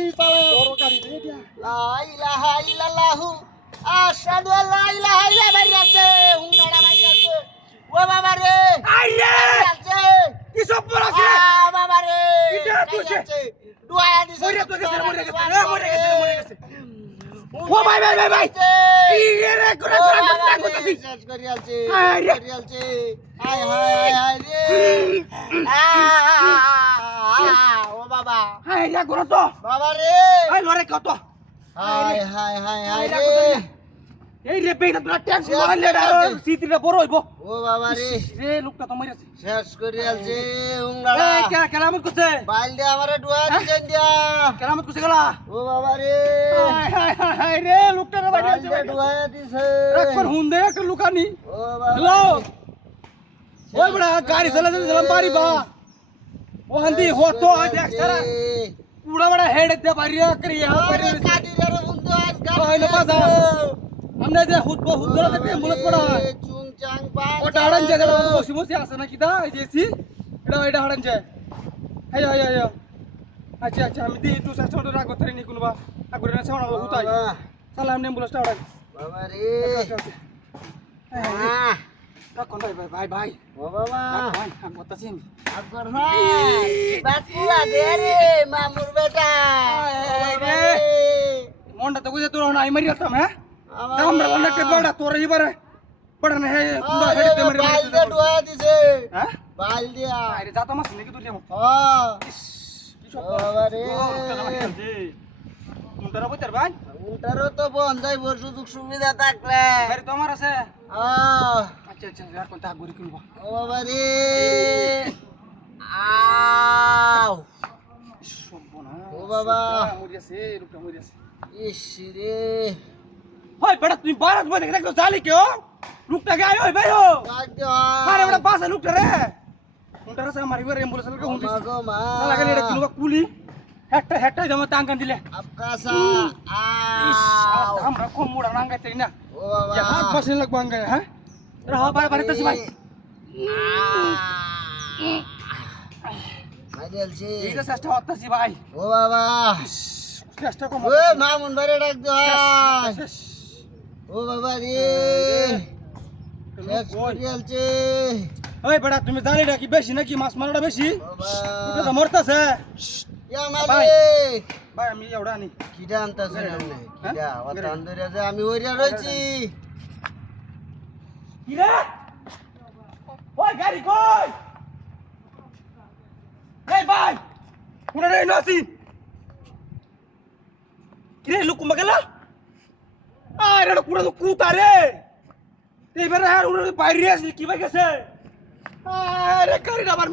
গাড়ি পালা বড় গাড়ি রে দিয়া লা ইলাহা ইল্লাল্লাহু আশহাদু আল্লা ইলাহা ইল্লাল্লাহ বাইরাছে হুঙ্গাড়া বাইরাছে ও বাবা রে আইয়ে বাইরাছে কি সব পড়াছে বাবা রে এটা তুছে দুয়া দিছে মরে গেছে ও ভাই ইয়ে রে করে করতেছি শেষ করিয়াছে করিয়াছে হায় হায় হায় রে ও বাবা হায় রে করো তো বাবা রে হায় লরে কত হায় হায় হায় হায় রে এই রে বেটা তোরা টেনশন মারলে সিটিটা বড় হইব ও বাবা রে রে লোকটা তো মরে আছে শেষ করিয়াছে উংড়া এই কেরামত করছে বাইল দে আমারে ডুয়া দিছেন দিয়া কেরামত করছে গলা ও বাবা রে হায় রে লোকটা রে বাইরে আছে ডুয়া দিছে এখন হুন্দে একটা লুকানি ও বাবা হ্যালো ওই বড় গাড়ি চালাতে পারি বা ও হন্দি হতো দেখ সারা পুরা বড় হেড দে বাড়িয়া করিয়া আরে কাদিরের বন্ধু আজ ওই না পাজা আমরা যে হুদরা তে অ্যাম্বুলেন্স পড়া চুং চাং পা ওটা হারান যায় বসি বসি আছে না কিদা এই যে এসি এটা হারান যায় হাই আচ্ছা আমি দি তুই সাথে রাখো তরি নি কোনবা আগরে না ছাওনা হুতাই সালাম অ্যাম্বুলেন্সটা ওড়া বাবা রে রাখো ভাই ও বাবা ভাই আমি বলতাছি আকবর ভাই বাতকুলা দে রে মামুর বেটা মনটা তো কইছে তোর না আই মারি আলতাম হ্যাঁ আমরা অনেকটা বড়া তোর এবারে বড়া না হে পুরা হেড দে মারি বাইল দে ডুয়া দিছে হ্যাঁ বাইল দিয়া আরে যাতা মাছ নাকি তুই দেমো হ্যাঁ কি সব বাবা রে মুন্টারা বইতার ভাই উল্টারও তো বন যাই সুযোগ সুবিধা থাকলে আরে তোমার আছে আচ্ছা আর কোনটা গরি কিনবো ও বাবা রে আও ও বাবা মরিয়াছে লোকটা মরিয়াছে ইস রে হয় বেটা তুমি বারাত বই দেখে দেখো জালি কেও লোকটা গে আয় ভাই হো ভাগ্য আরে বেটা পাশে লোকটা রে মুন্টারা সে মারিবার অ্যাম্বুলেন্স লগে হুন্দি মাগো মা সালা গালি এটা কিনবা কুলি হেটটা জমা টাঙ্গান দিলে আপকাসা আও আমরা কম মুড়া নাঙ্গাই তাই না ও বাবা ya হাত বসে লাগবে আঙ্গাই হ্যাঁ রে হ্যাঁ বাড়িতেছি ভাই মাইদেলছি এইটা চেষ্টা করতেছি ভাই ও বাবা চেষ্টা কম ও মামুন বারে ডাক দে ও বাবা রে শেষ করিয়ালছে ওই বেটা তুমি জানি না কি বেশি নাকি মাছ মারাটা বেশি বাবা ওটা তো মরতাছে ইয়া মালিক ভাই আমি এওড়া আনি কিডা আনতাছেন আপনি কিডা ওটা আন্দরে যে আমি ওইরা রইছি কি রে ওই গাড়ি কই এই ভাই কোন রে নসি কি রে লোক মগলা আরে কোন তো কুতা রে এইবারে আর উনি বাইরে আসি কি ভাই গেছে আরে গাড়ি আমার